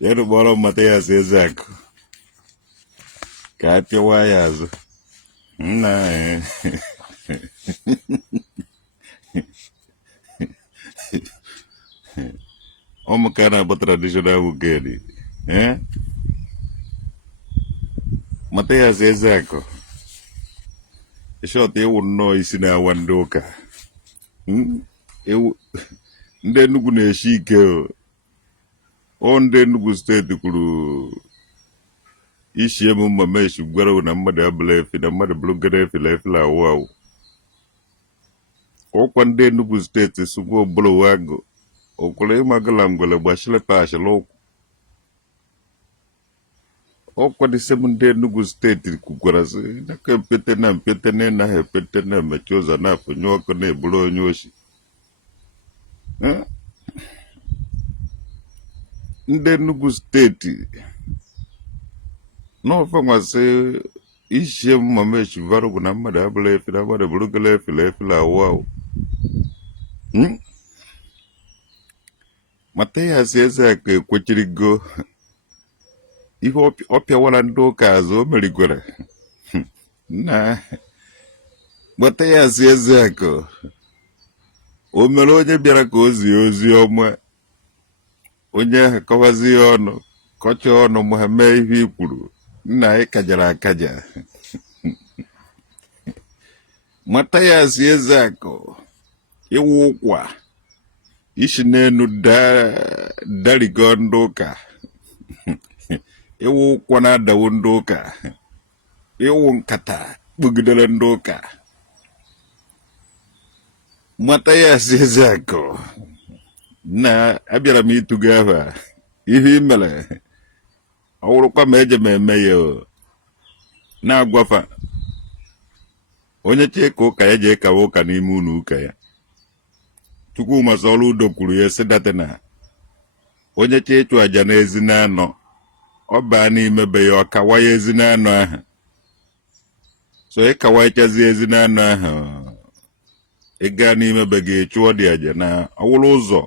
Yenu bora Mateus Ezako. Kati wayazo. Na Omo kana ba traditional ugeli. Mateus Ezako. Short ewu no isi na wandoka. Ewu ndị Enugu na-eshi ike o ndị Enugu steeti kwuru isi emu mama eshi gwara na mmadụ abụla efi na mmadụ bụrụgara efila efila awụ awụ ọkwa ndị Enugu steeti sugbo obodo wago okwere ịmagala ngwele gbachile pashila ụkwụ ọkwa disem ndị Enugu steeti kwukwara sị naka mpete na mpete na ịnaghị epete na emechi ụzọ na-apụnye ọkụ na-eburu onye oshi ndị Enugu steeti n'ofe nwasị ishie mama echi varugu na mmadụ abụla efi na mmadụ bụrụgala efila efila awụ awụ Mateus Ezako ekwechirigo ihe ọ pịawara ndị ụka azụ o merigwere na Mateus Ezako o mere onye bịara ka o zie ozi ọma onye ahụ kọwazi ya ọnụ kọcha ọnụ ma mee ihe i kwuru nna anyị kajara akaja Mateus Ezako iwu ụkwa isi n'enu darigo ndị ụka iwu ụkwa na-adawo ndị ụka iwu nkata kpugidere ndị ụka Mateus Ezako na abịara m ịtụgo ahụ ihe i mere ọ wụrụkwa ma eje m eme ya na-agwafa onye chee ka ụka ya jee kawa ụka n'ime ụlọ ụka ya Chukwumasị ọrụ udo kwuru ya sị date na onye chee ịchụ aja n'ezi na-anọ ọ baa n'ime be ya ọ kawa ya ezi na-anọ ahụ so ịkawa ịchazi ezi na-anọ ahụ ị gaa n'ime be gị chụọ dị aja na ọwụrụ ụzọ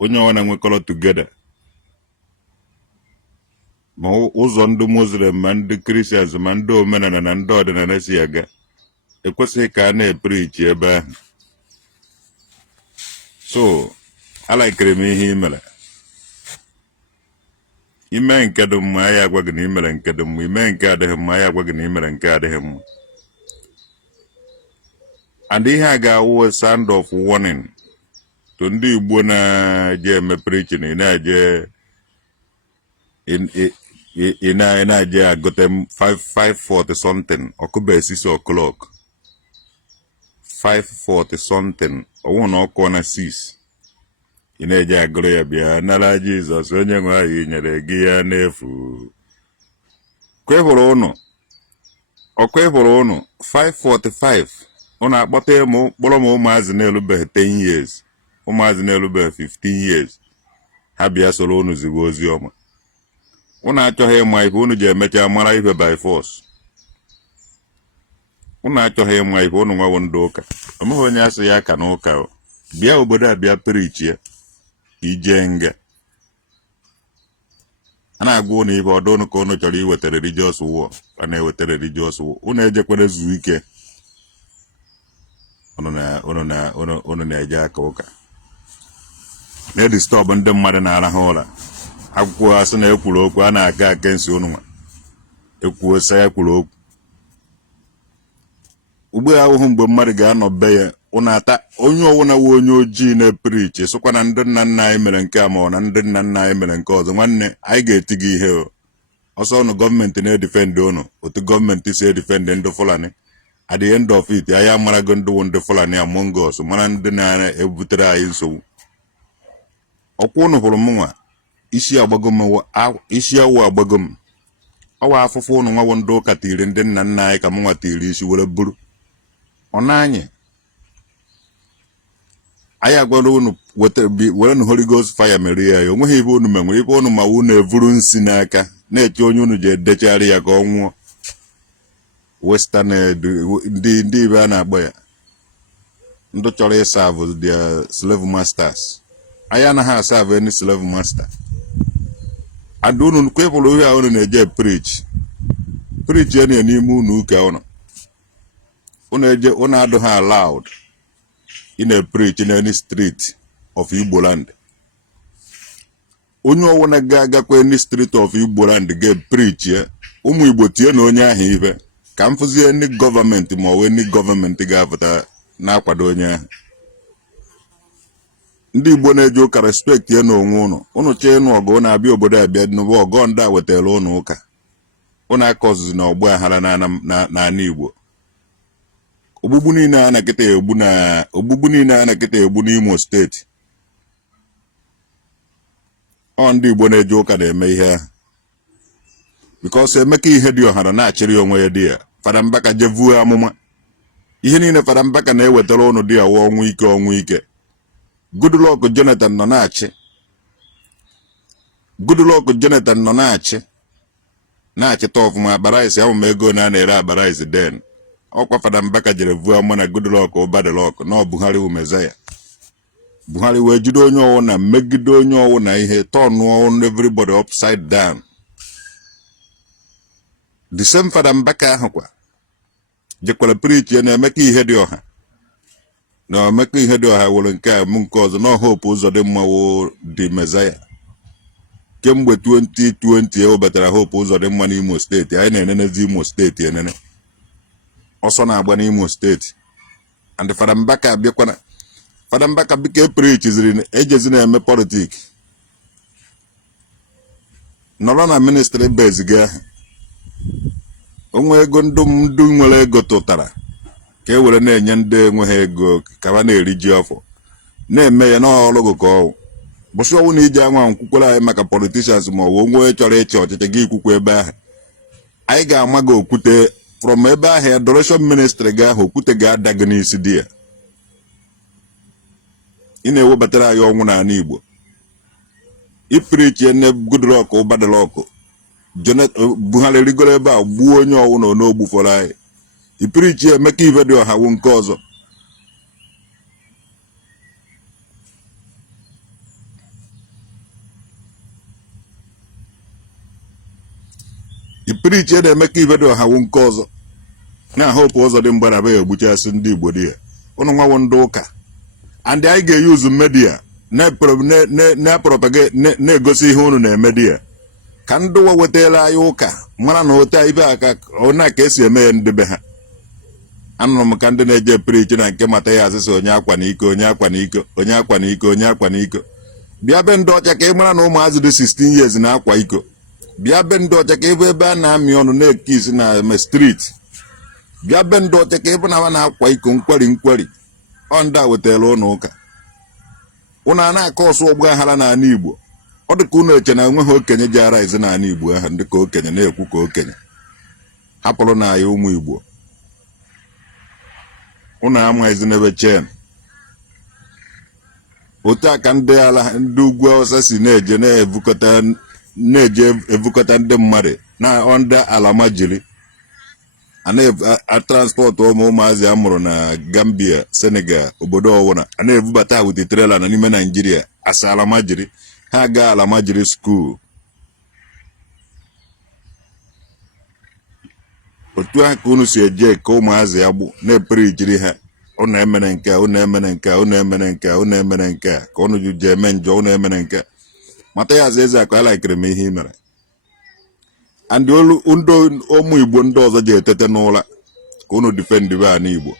onye ọwa na-nwekọrọ tugeda ma ụzọ ndị Muslim ma ndị Christians ma ndị omenala na ndị ọdịnala si aga ekwesịghị ka a na-eprichi ebe ahụ so alaikere m ihe imere ime nke dị mma ya agwa gị na imere nke dị mma ime nke adịghị mma ya agwa gị na imere nke adịghị mma and ihe a ga-awụ sound of warning to ndị Igbo na-eje eme preaching ị na-eje agote 5:40 something ọkụba 6 o'clock 5:40 something ọwụ na ọkụ na 6 ị na-eje agụrụ ya bịa nara Jizọs onye nwe anyị nyere gị ya n'efu kwehụrụ ụnụ 5:45 ụnụ akpọta kpọrọ m ụmụazị na-erubeghị 10 years ụmụazị na-erubeghị 15 years ha bịa soro unu zigo ozi ọma unu achọghị ịma ihe unu ji emecha mara ihe by force unu achọghị ịma ihe unu nwawo ndị ụka ọmụghị onye asị ya aka n'ụka bịa obodo a bịa perichi ya ije nga a na-agwa unu ihe ọdụ unu ka unu chọrọ iweta religious war a na-eweta religious war unu ejekwere zuo ike unu na-eje aka ụka na-edistọbụ ndị mmadụ na-arahụ ụra akwụkwọ asị na ekwuru okwu a na-aga against unu nwa ekwuo sa ya kwuru okwu ugbu ahụhụ mgbe mmadụ ga-anọ be ya unu ata onye ọwụna wụ onye ojii na-eprichi sokwa na ndị nna nna anyị mere nke a ma ọ na ndị nna nna anyị mere nke ọzọ nwanne anyị ga-eti gị ihe ọsọ unu gọọmenti na-edifendị unu otu gọọmenti si edifendị ndị Fulani at the end of it anyị amarago ndị Fulani among us mara ndị na-ebutere anyị nsogbu ọkwa unu hụrụ m nwa isi awụ agbago m ọwa afụfụ unu nwawo ndị ụka tiri ndị nna nna anyị ka m nwa tiri isi were buru ọ na-anyị anyị agwara unu were nu Holy Ghost fire merie ya onweghị ibe unu menwere ibe unu ma unu evuru nsi n'aka na-eche onye unu ji edechari ya ka ọ nwụọ western ndị ibe a na-agba ya ndị chọrọ ịsavụ their slave masters anyị anaghị asavụ any slave master and unu kwepụrụ ihe unu na-eje preach ya n'ime unu ụka unu adịghị allowed in a preach in any street of Igbo land. Onye ọwụna ga-agakwa any street of Igbo land ga-preach ya ụmụ Igbo tie na onye ahụ ibe ka m fụzie ndị gọọmenti ma ọ ndị gọọmenti ga-apụta na-akwado onye ahụ. Ndị Igbo na-eje ụka respect ya n'onwe unu chee ịnụ ọgụ na-abịa obodo abịa n'ụwa ọgọ ndị a wetara unu ụka unu aka ọzụzụ na ọgbọ aghara n'ala Igbo. Ogbugbu niile a na-eketa egbu n'Imo steeti ọ ndị Igbo na-eje ụka na-eme ihe ahụ because Emeka ihe dị ọhara na-achịrị onwe ya dị ya. Fada Mbaka jevuo amụma ihe niile Fada Mbaka na-ewetara unu dị ya ọnwụ ike. Goodluck Jonathan nọ na-achịta ọfụma abaraisi ahụ ma ego na-ere abaraisi den ọkwa Fada Mbaka jere vuo amụma na Goodluck Obadilok na Buhari wu Mezaya. Buhari wee jide onye ọwụ na megide onye ọwụ na ihe turn everybody upside down. The same Fada Mbaka ahụ kwa jekwara preach ya na-emeka ihe dị ọha wụrụ nke a mụ nke ọzọ na hope ụzọ dị mma wụ dị Mezaya. Kemgbe 2020 o betara hope ụzọ dị mma n'Imo steeti anyị na-enenezi Imo steeti enene ọsọ na-agba n'Imo steeti and Fada Mbaka abịakwana. Fada Mbaka bike preachiziri ejezi na-eme politik nọrọ na ministry base gị onwe ego ndị nwere ego tụtara ka e were na-enye ndị enweghị ego ka ha na-eri ji ọfọ na-eme ya n'ọlụgụ ka ọwụ bụsị ọwụ na iji anwa nkwukwere anyị maka politicians ma ọ bụ onwe chọrọ ịchị ọchịchị gị ikwukwe ebe ahụ anyị ga-ama gị okwute from ebe ahụ adoration ministry gị ahụ okwute ga-ada gị n'isi di ya. Ị na-ewebatara anyị ọnwụ n'ala Igbo iprichi ene Goodluck Obadilok Buhari rigoro ebe a gbuo onye ọwụ na n'ogbufọrọ anyị iprichi Emeka ibe dị ọha wụ nke ọzọ. Iprichi na-emeka ibe dị ọha wụ nke ọzọ na hope ụzọ dị mgbara be egbuchasị ndị Igbo dị ya unu nwawo ndị ụka and anyị ga-eyuzu media na-egosi ihe unu na-eme dị ya ka ndị ụwa wetara anyị ụka mara na ote ibe aka ona ka esi eme ya ndị be ha. Anụrụ m ka ndị na-eje preach na nke mata ya asịsị onye akwa na iko bịa be ndị ọcha ka ị mara na ụmụazị dị 16 years na-akwa iko. Bịa be ndị ọcha ka ị bụ ebe a na-amị ọnụ na-eke isi na street. Bịa be ndị ọcha ka ị bụ na ha na-akwa iko nkwari ọ ndị a wetara ụnụ ụka unu a na-akọ ọsọ ọgba aghara n'ala Igbo. Ọ dị ka unu eche na enweghị okenye ji ara izi n'ala Igbo ahụ ndị ka okenye na-ekwu ka okenye hapụrụ na ya ụmụ Igbo unu amaghịzi n'ebe chen otu a ka ndị ugwu Awụsa si na-eje evukọta ndị mmadụ na ndị ala majiri a transport ụmụazị a mụrụ na Gambia, Senegal, obodo ọwụna a na-ebubata wute trailer na n'ime Nigeria asa ala majiri ha gaa ala majiri school. Otu ahụ ka unu si eje ka ụmụazị agbụ na-eperijiri ha unu emere nke a ka unu ji eme njọ unu emere nke mata ya eze akụ ala ikere m ihe i mere and ụmụ Igbo ndị ọzọ ji etete n'ụra ka unu defend be a n'Igbo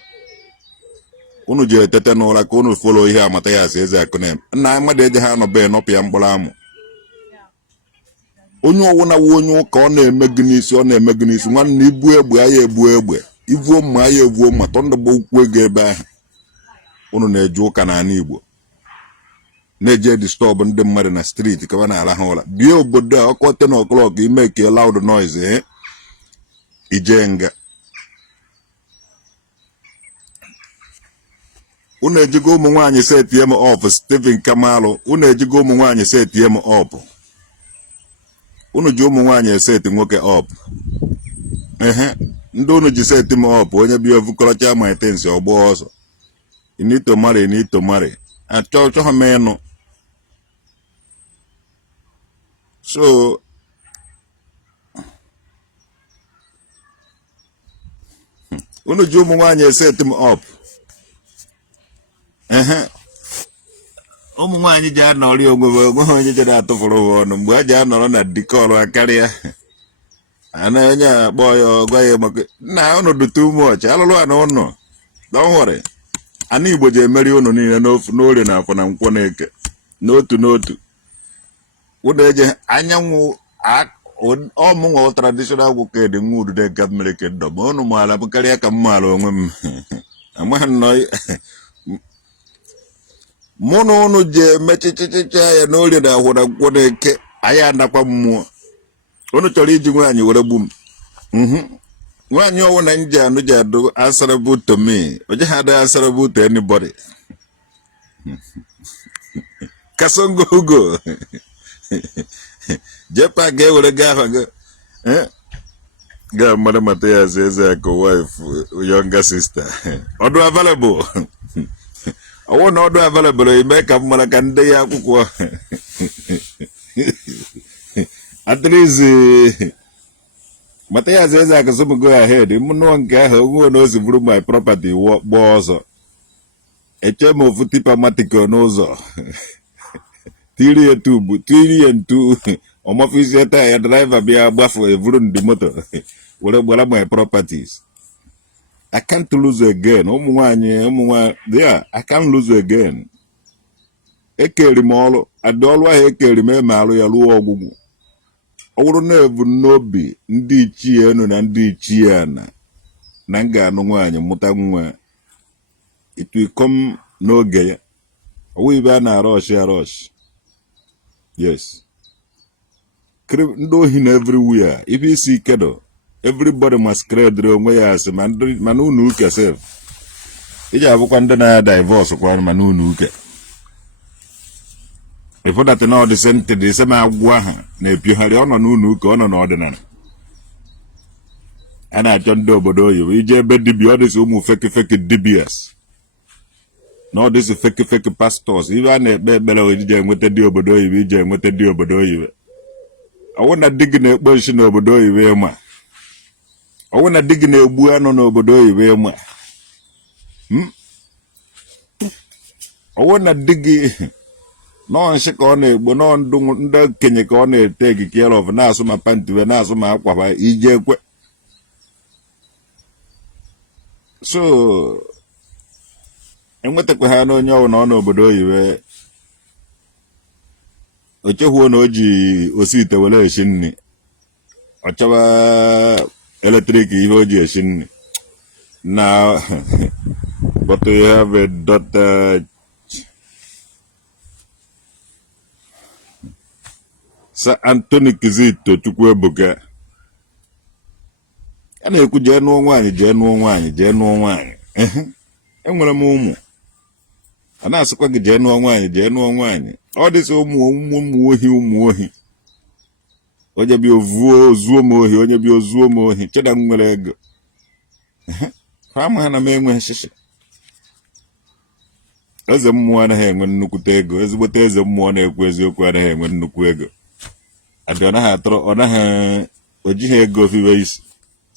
unu ji etete n'ụra ka unu follow ihe amata ya eze akụ na nna mmadụ eje ha nọbe nọpụ ya mkpụrụ amụ. Onye ọwụna wu onye ụka ọ na-eme gị n'isi nwanne ibu egbe aya ebu egbe ivuo mma aya evuo mma tọ ndụgba ukwu ego ebe ahụ unu na-eje ụka n'ala Igbo na-eje disturb ndị mmadụ na street ka ọ na-arahụ ụra. Bịa obodo a ọkụ 10 o'clock ime ka loud noise ije nga unu ejigo ụmụ nwaanyị set m up. Stephen Kamalu unu ejigo ụmụ nwaanyị set m up. Unu ji ụmụ nwaanyị eseti nwoke up ndị unu ji seti m up onye bịa ovukọrọcha ma itensi ọgbọ ọzọ you need to marry achọ ha menụ. So unu ji ụmụ nwaanyị set m up ụmụ nwaanyị ji anọrị onwe ha onye jere atụfụrụ ha ọnụ mgbe ha ji anọrọ na dikọrọ akarịa ana onye akpọ ya gwa ya maka nna ọnọdụ too much alụlụ a na ụnụ don't worry ana Igbo ji emeri ụnụ niile n'orie na afọ na nkwọ na eke n'otu n'otu ụda eje anyanwụ ọmụnwa traditional nwoke dị nwa udude ga mmiri kedọ ma ụnụ maala bụ karịa ka m maara onwe m amaghị nnọọ mụ na ụnụ ji emechichichicha ya n'orie na ahụ na nkwọ na eke anyị anakwa mmụọ unu chọrọ iji nwaanyị were gbu m nwaanyị ọwụ na nji anụ ji adụ answerable to me oje ha adị answerable to anybody kasongo ugo jepa ga-ewere gị afa gị ga mmadụ mata ya eze ka wife younger sister ọdụ available ọwụ na ọdụ available ime ka mmara ka ndị ya akwụkwọ at least Matthias is like some go ahead. No guy who knows through my property was a term of tipamatic nozo. Theory and two. On office a driver be a buff for a vroom the motor. What are my properties? I can't lose again. There, I can't lose again. A carry mall, a dollar a carry me malo ya luogu. Ọwụrụ na-ebu n'obi ndị ichie enu na ndị ichie na nga anụ nwaanyị mụta nwa it will come n'oge ya ọwụ ibe a na-arọsh yes ndị ohi na everywhere ibe isi kedo everybody must credit onwe ya asị mana unu uke sef iji abụkwa ndị na divorce kwa mana unu uke before that now the same agwa ha na epiogharị ọ nọ n'unu ka ọ nọ n'ọdịnala a na-achọ ndị obodo oyibo ije ebe dibia ọ dịsị ụmụ feke dibias na ọ dịsị feke pastors ibe a na-ekpe ekpere ije enweta dị obodo oyibo ije enweta dị obodo oyibo ọwụ na di gị na-ekpo nshi n'obodo oyibo ịma ọwụ na di gị na-egbu anụ n'obodo oyibo ịma ọwụ na di gị nọ nshi ka ọ na-egbo nọ ndị okenye ka ọ na-ete gị care of na-asụ ma pantiwe na-asụ ma akwaba ije ekwe so enwetakwa ha n'onye ọwụ na ọ n'obodo oyibo o chehuo na o ji osi ite were eshi nri ọ chọba eletrik ihe o ji eshi nri na but you have a daughter Sa Anthony Kizito Chukwu Ebuka a na-ekwu jee nụọ nwaanyị enwere m ụmụ a na-asịkwa gị jee nụọ nwaanyị ọ dịsị ụmụ ohi onye bi ozuo m ohi onye bi ozuo m ohi cheda m nwere ego ha ma ha na m enwe shishi eze mmụọ anaghị enwe nnukwute ego ezigbote eze mmụọ na-ekwu eziokwu anaghị enwe nnukwu ego adị ọ naghị atọrọ ọ naghị ojighị ego fiwe isi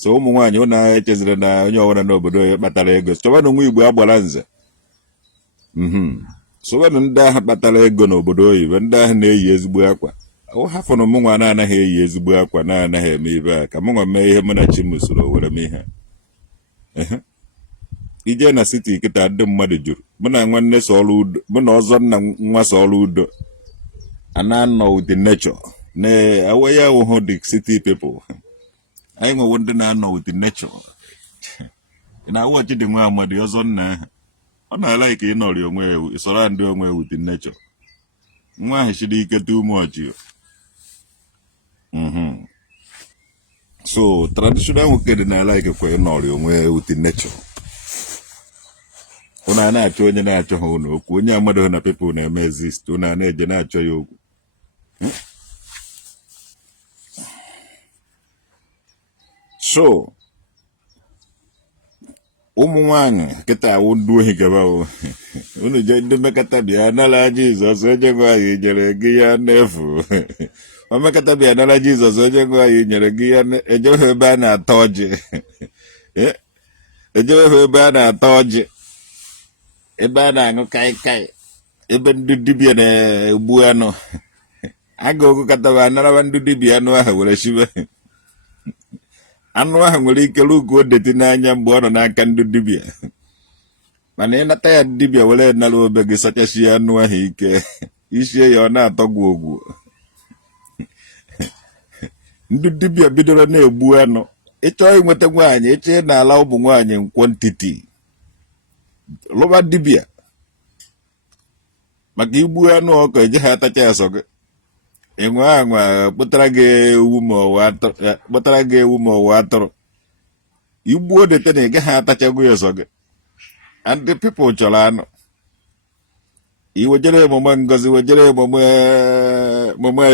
so ụmụ nwaanyị ụnụ agha echezire na onye ọbụla n'obodo ya kpatara ego chọba na nwa Igbo agbara nze sowenụ ndị ahụ kpatara ego n'obodo oyibo ndị ahụ na-eyi ezigbo akwa hafụrụ m nwa na-anaghị eyi ezigbo akwa na-anaghị eme ibe a ka m nwa mee ihe mụ na chi m soro were m ihe ije na siti kịta ndị mmadụ juru mụ na nwanne Sọlụ Udo mụ na ọzọ nna nwa Sọlụ Udo a na-anọ with the nature na awe ya wụhụ the city people anyị nwewo ndị na-anọ with the nature na awọchi dị nwa amadi ọzọ nna ahụ ọ na-ala ike ịnọrị onwe soro ndị onwe with the nature nwa ahụ chiri ike too much so traditional nwoke dị na-ala ike kwa ịnọrị onwe with the nature ụnụ a na-achọ onye na-achọ ha ụnụ okwu onye amadịghị na people na-eme exist ụnụ a na-eje na-achọ ya okwu so ụmụ nwaanyị kịta awụ ndị ohi gaba unu je ndị mmekọta bịa nara Jizọs onye nwaanyị nyere gị ya n'efu mmekọta bịa nara Jizọs onye nwaanyị nyere gị ya ejeghị ebe a na-ata ọjị ejewe ebe a na-ata ọjị, ebe a na-aṅụ kaikai, ebe ndị dibịa na-egbu anụ. Aga okukataba anarawa ndị dibịa anụ ahụ were shibe. Anụ ahụ nwere ike lugo deti n'anya mgbe ọ nọ n'aka ndị dibịa, mana ịnata ya dibịa were nara obe gị sachasị anụ ahụ ike, isie ya ọ na-atọ gị ogwu. Ndị dibịa bidoro na-egbu anụ. Ịchọọ inweta nwaanyị, ịchọọ n'ala ụmụ nwaanyị nkwọ ntiti, lụba dibịa, maka igbu anụ ọkụ eji ha atacha asọ gị. Enwe anwa kpụtara gị ewu ma ọwa atụrụ, igbuo dete na ị gaghị atachago ya ọsọ gị. And the people chọrọ anụ. Iwejere emume Ngozi, wejere emume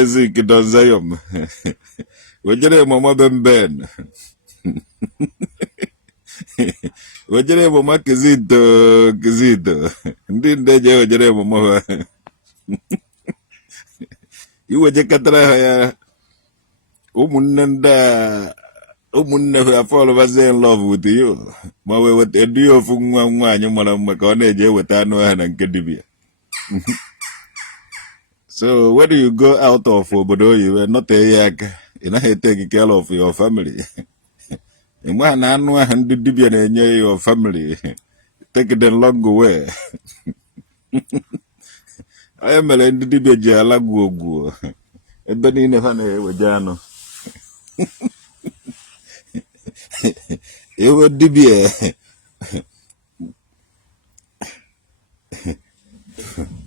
Ezik Don Zayom, wejere emume Bemben, wejere emume Kizito, ndị ndeje wejere emume ha. Iwejekatara ha ya ụmụnne ha fall in love with you, ma we weta edu ya ofu nwa nwaanyị mara mma ka ọ na-eje eweta anụ ahụ na nke dibịa. So when you go out of obodo oyibo not enye aka, ị naghị take care of your family. Ịma na anụ ahụ ndị dibịa na-enye your family, take them long way. Onye mere ndị dibịa ji ala gwuo ebe niile ha na-eweje anụ. Ewe dibịa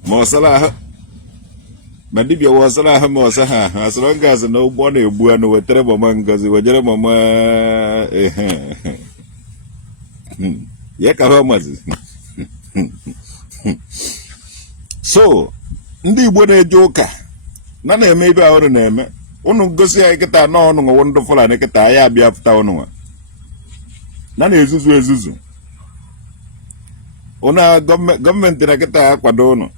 ma ọsara ahụ, ma dibịa wasara ahụ ma ọsa ha asọrọ ngazi na ụgbọ na-egbu anụ wetara mama Ngozi, wejere mama ya ka ha mazi. So ndị Igbo na-eje ụka na-eme ibe ahụ na-eme, unu gosi ya kịta na ọnụ nwe ndị Fulani kịta ya abịa pụta unu nwa na-ezuzu. Unu gọọmenti na kịta akwado unu.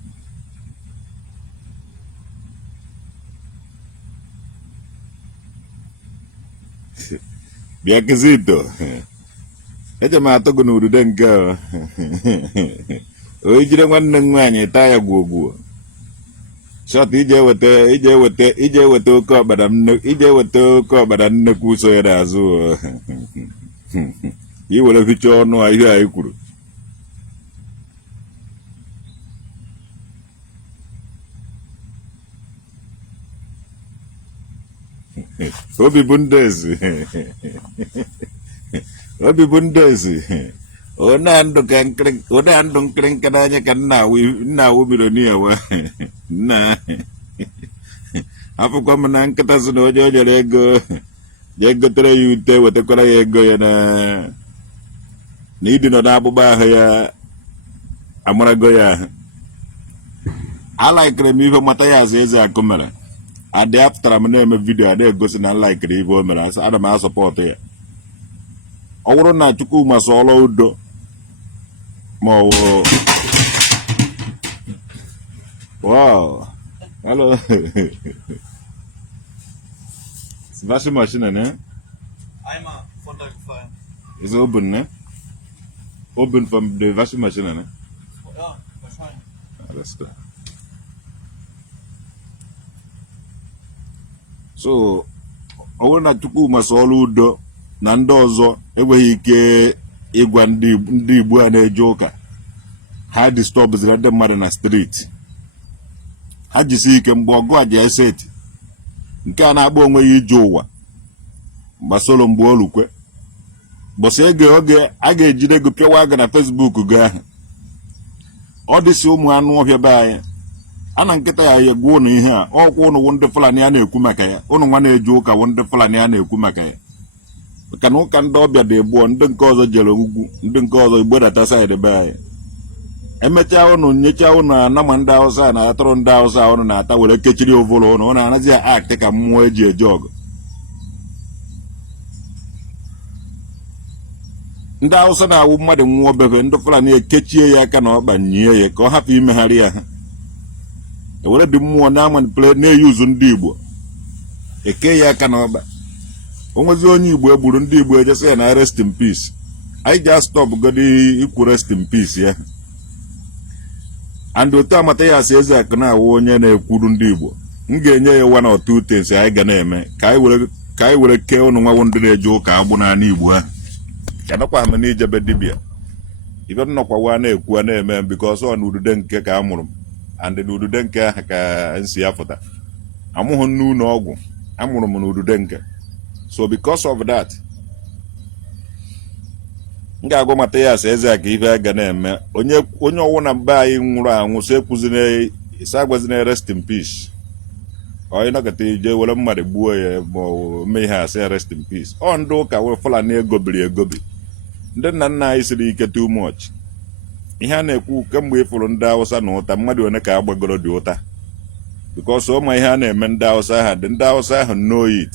Bịa Kizito, eje m atụ gị n'udude nke o ijire nwanne m nwaanyị taa ya gwuo shọt ije eweta oke ọkpara nnekwu so ya n'azụ. Iwere ficha ọnụ a ihe anyị kwuru. Obi bụ ndezi ona ndụ nkịrịnka n'anya ka nna awụ milonia wa nna afụkwa m na nkịta si na onye o nyere ego je gotere ya ute, wetakwara ya ego ya na ịdị nọ n'akpụkpọ ahụ ya amarago ya ahụ. Alaikere m ihe mata ya azụ eze akụ mere, adị apụtara m na-eme vidio a na-egosi na alaikere ihe o mere, ana m asọpọtụ ya. Ọ bụrụ na Chukwu masọọla udo ma ọ wụ wow, hello. Washing machine, ne? Einmal runtergefallen. Ist oben, ne? Oben von der washing machine, ne? Ja, wahrscheinlich. Alles klar. So, ọ bụrụ na Chukwu masọọla udo na ndị ọzọ enweghị ike ịgwa ndị Igbo a na-eje ụka ha disturbzira ndị mmadụ na street, ha jisi ike mgbe ọgụ a ji eseti nke a na-agba onwe ya ije ụwa gbasoro mgbe olukwe bọsị oge a ga-ejide ego pịawa aga na Facebook gị ahụ. Ọ dịsị ụmụ anụ ọhịa be anyị a na nkịta ya ya gwa ụnụ ihe a ọkwa ụnụ ndị Fulani a na-ekwu maka ya, ụnụ nwa na-eje ụka ndị Fulani a na-ekwu maka ya, maka na ụka ndị ọbịa dị egbuo, ndị nke ọzọ jere ugwu, ndị nke ọzọ igbedata saịdị be anyị. Emechaa ụnụ nyecha ụnụ anama ndị Hausa na atụrụ ndị Hausa ụnụ na-ata were kechiri ụvụrụ ụnụ anazi ya aktị ka mmụọ eji eje ọgụ. Ndị Hausa na-awụ mmadụ nwụọ bebe, ndị Fulani ekechie ya aka na ọkpa nyie ya ka ọ hapụ imegharị ya ha. Ewere dị mmụọ na-amanipule na-eyuzu ndị Igbo eke ya aka na ọkpa. O nwezi onye Igbo egburu ndị Igbo ejesi ya na rest in peace, I just stop godi ikwu rest in peace ya. And otu amata ya si eze akụ na-awụ onye na-ekwuru ndị Igbo. M ga-enye ya one or two things anyị ga na-eme ka anyị were kee ụnụ nwawo ndị na-eje ụka agbụ n'ala Igbo ha. Yanakwa m n'ijebe dibịa. Ife nnọkwa wa na-ekwu a na-eme because ọ n'udude nke ka a mụrụ m. And n'udude nke ahụ ka nsi afụta. Amụghị n'ụlọ ọgwụ. Amụrụ m n'udude nke. So because of that, m ga-agwa mata ya asị eze aka ife a ga na-eme onye ọwụ na mba anyị nwụrụ anwụ so ekwuzina isi agwazina rest in peace. Onye nọkọta ije were mmadụ gbuo ya ma mee ihe asị rest in peace. Ọ ndị ụka were Fulani egobiri egobi. Ndị nna nna anyị siri ike too much. Ihe a na-ekwu kemgbe ịfụrụ ndị Hausa na ụta mmadụ one ka agbagoro dị ụta. Because ọma ihe a na-eme ndị Hausa ha dị ndị Hausa ahụ know it.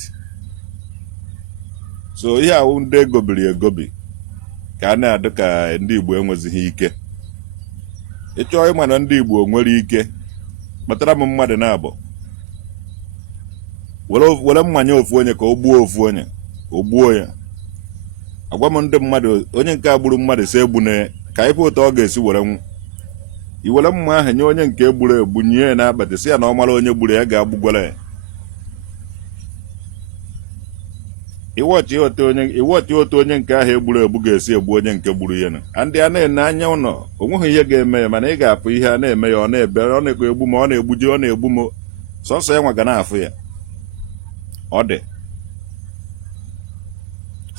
So ihe ahụ ndị egobiri egobi ka a na-adị ka ndị Igbo enwezighị ike. Ịchọọ ịma na ndị Igbo nwere ike kpatara m mmadụ na-abụ were mmanya ofu onye ka o gbuo ofu onye ka o gbuo ya. Agwa m ndị mmadụ onye nke agburu mmadụ si egbune ka ife ụtọ ọ ga-esi were nwụ. I were mma ahụ nye onye nke egburu egbu nye ya n'akpatị si ya na ọ mara onye gburu ya ga-agbugwara ya. Iwọchi otu onye nke ahụ egburu egbu ga-esi egbu onye nke gburu ya na ndị a na-ene anya ụlọ onweghị ihe ga-eme ya mana ị ga-afụ ihe a na-eme ya ọ na-ebe ọ na-ekwe egbu ma ọ na-egbuji ọ na-egbu m sọsọ ya nwa ga na-afụ ya ọ dị.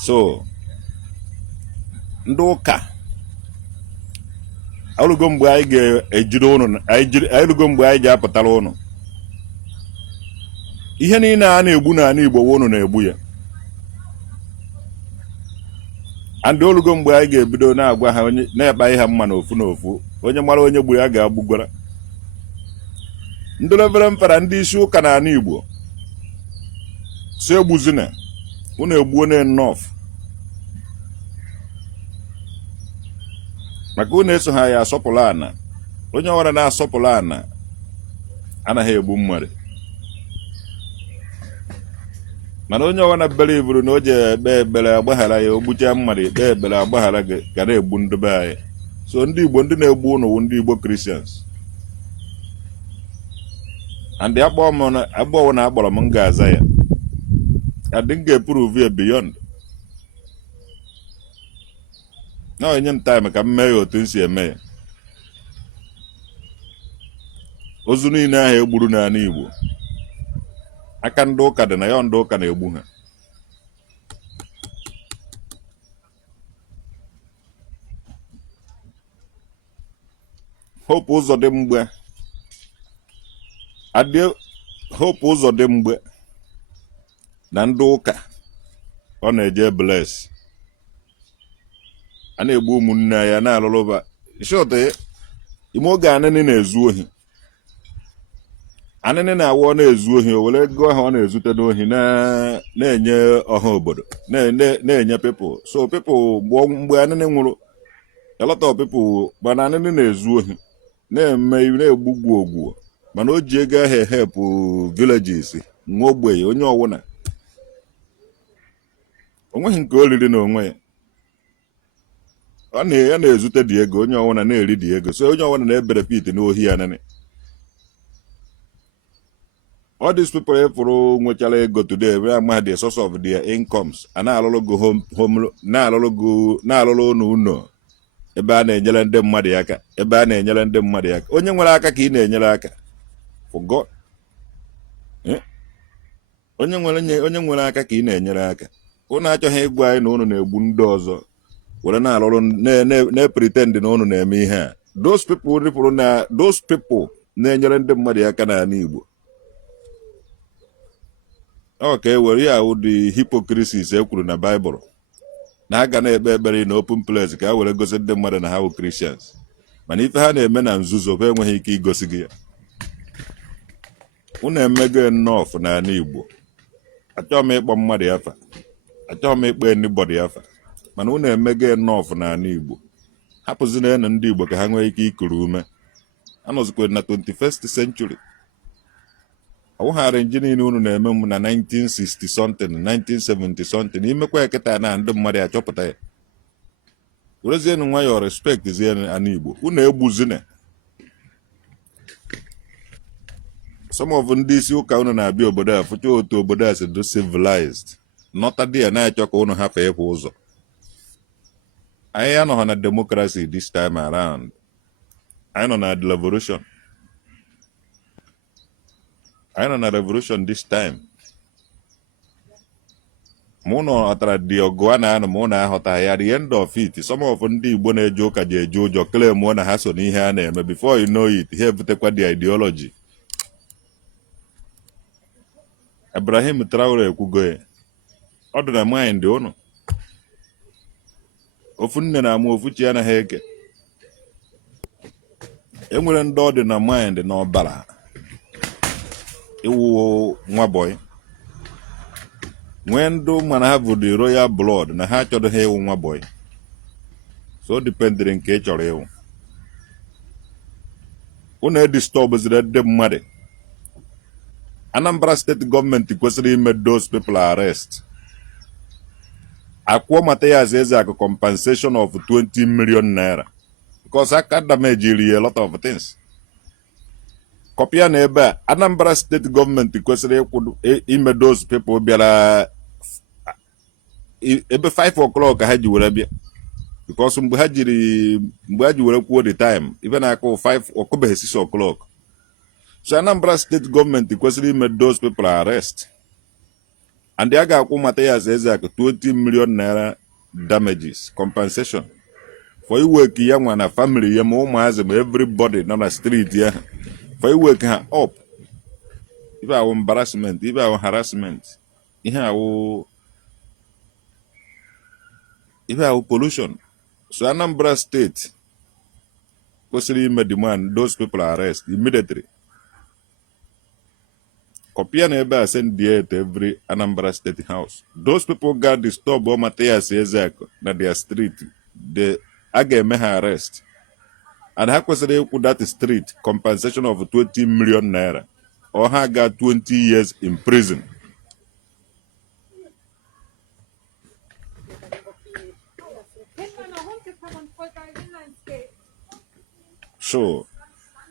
So ndị ụka alụgo mgbe anyị ga-ejiri ụnụ alụgo mgbe anyị ji apụtara ụnụ ihe niile a na-egbu n'ala Igbo ụnụ na-egbu ya. And olugo mgbe anyị ga-ebido na-agwa ha onye na-ekpa ihe mma n'ofu n'ofu onye mara onye gburu ya ga-agbugwara. Ndị Reverend Fada ndị isi ụka n'ala Igbo si egbuzina unu egbuo na enough maka unu eso ha ya asọpụrụ ana onye ọwara na-asọpụrụ ana anaghị egbu mmadụ mana onye ọwara bere iburu na o ji ekpe ekpere agbaghara ya ogbucha mmadụ ekpe ekpere agbaghara ga na-egbu ndị be anyị. So ndị Igbo ndị na-egbu unu wụ ndị Igbo Christians and agbọwụ na akpọrọ m ga-aza ya adị m ga-eprove ya beyond na onye m time ka m mee ya otu m si eme ya. Ozu niile ahụ egburu n'ala Igbo aka ndị ụka dị na ya ndị ụka na-egbu ha. Hope ụzọ dị mgbe Hope ụzọ dị mgbe na ndị ụka ọ na-eje bless a na-egbu ụmụnne ya na-alụlụba short ime oge anịnị na-ezu ohi anịnị na-awụ na-ezu ohi o were ego ahụ ọ na-ezute n'ohi na-enye ọha obodo na-enye people. So people mgbe anịnị nwụrụ a lot of people mana anịnị na-ezu ohi na-eme na-egbugbu ogwu mana o ji ego ahụ help villages nwa ogbenye onye ọwụna onweghị nke olili na onwe ya ya na-ezute dị ego onye ọwụna na-eri dị ego. So onye ọwụna na-ebere pit n'ohi anịnị. All these people fụrụ nwechara ego today were ama the source of their incomes a na-alụlụ go home na-alụlụ n'ụlọ ebe a na-enyere ndị mmadụ aka onye nwere aka ka ị na-enyere aka for God onye nwere aka ka ị na-enyere aka. Unu achọghị ịgwa anyị na unu na-egbu ndị ọzọ were na-alụrụ na-pretend na unu na-eme ihe a. Those people na-enyere ndị mmadụ aka n'ala Igbo okay were ya ụdị hypocrisies ekwuru na Bible na aga na-ekpe ekpere na open place ka ha were gosi ndị mmadụ na ha bụ Christians mana ife ha na-eme na nzuzo ha enweghị ike igosi gị ya. Unu emego enough n'ala Igbo. Achọghị m ịkpọ mmadụ afa achọghị m ịkpọ anybody afa mana unu emego enough n'ala Igbo. Hapụzina na ndị Igbo ka ha nwee ike ikuru ume. Anọzikwa na 21st century. Ọwụghara nji niile unu na-eme m na 1960 something 1970 something imekwa eketa na ndị mmadụ achọpụta ya werezienụ nwayọọ respect zienụ Ala Igbo unu egbuzine. Some of ndị isi ụka unu na-abịa obodo a fụcha otu obodo a si do civilized nọta dị ya na-achọ ka unu hapụ ịkwụ ụzọ. Anyị anọghị na democracy this time around. Anyị nọ na revolution. Anyị nọ na revolution this time. Mụ na ọtara dị ọgụ a na-anọ mụ na aghọta ya the end of it. Some of ndị Igbo na-eje ụka ji eje ụjọ claim mụ na ha so n'ihe a na-eme before you know it ha ebutekwa the ideology. Ibrahim Traore ekwugo ya ọ dị na mind unu. Ofu nne na-amụ ofu chi anaghị eke. Enwere ndị ọ dị na mind na ọbara iwu nwa boy. Nwee ndị mana ha bụ the royal blood na ha chọrọ ha iwu nwa boy. So dependere nke ị chọrọ iwu. Unu edistọbụziri ndị mmadụ. Anambra State gọọmenti kwesịrị ime those people arrest. Akwụọ Mathias Ezeaku compensation of 20 million naira. Because aka damage a lot of things. Kọpịa na ebe a, Anambra State gọọmenti kwesịrị ime those people bịara ebe 5 o'clock ha ji were bịa. Because mgbe ha ji were kwuo the time, even akụ 5 ọkụbeghị 6 o'clock. So Anambra State gọọmenti kwesịrị ime those people arrest. And a ga-akwụ Mathias Ezeaku 20 million naira damages compensation for iweke ya nwa na family ya ma ụmụazị ma everybody nọ na street ya for iweke ha up. Ibe awụ embarrassment, ibe awụ harassment, ihe awụ pollution. So Anambra State kwesịrị ime demand those people arrest immediately. Copy and ebe send there to every Anambra State house. Those people got disturbed by Mathias Ezeaku na their street. They aga ha arrest. And ha kwesịrị ịkwụ that street compensation of 20 million naira. Or ha got 20 years in prison. So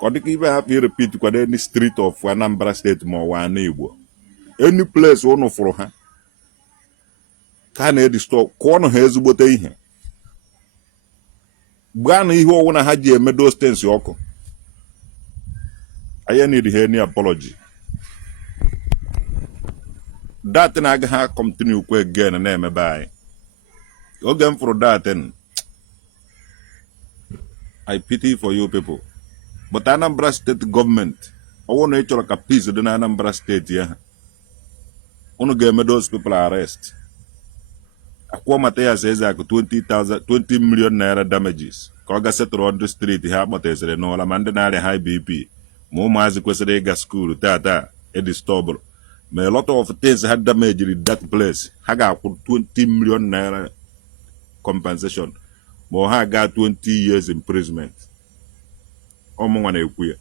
Kodiki even have to repeat kwa any street of Anambra State ma Ala Igbo. Any place one for her. Ka na store kono ha ezigbote ihe. Gba na ihe ọwụna ha ji eme those things ọkụ. I need any apology. That na aga ha continue kwa again na eme by. Oge m for that then. I pity for you people. But Anambra State government, I want to chọrọ ka peace dị na Anambra State ya. Unu ga-eme those people arrest. Akwụọ Mathias Ezeaku 20 million naira damages. Ka ọ ga settle on the street ha akpọtezere n'ụla ma ndị na-arịa high BP. Ma ụmụazị kwesịrị ịga school tata edistọbụrụ. Ma a lot of things had damage in that place. Ha ga-akwụ 20 million naira compensation. Ma ha ga 20 years imprisonment. Ọmụnwa na-ekwu ya.